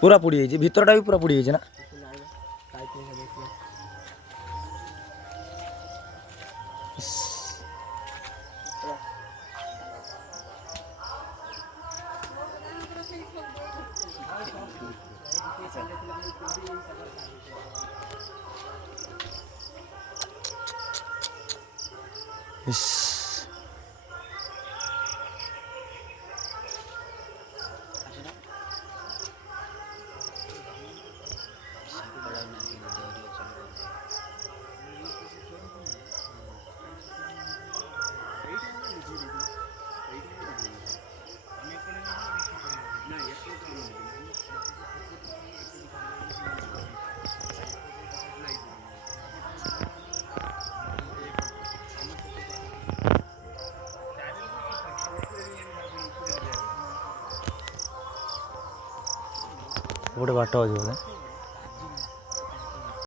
पूरा पुड़ी जाइए भितरटा भी पूरा पुड़ी जाइए ना गोटे बाट अच्छे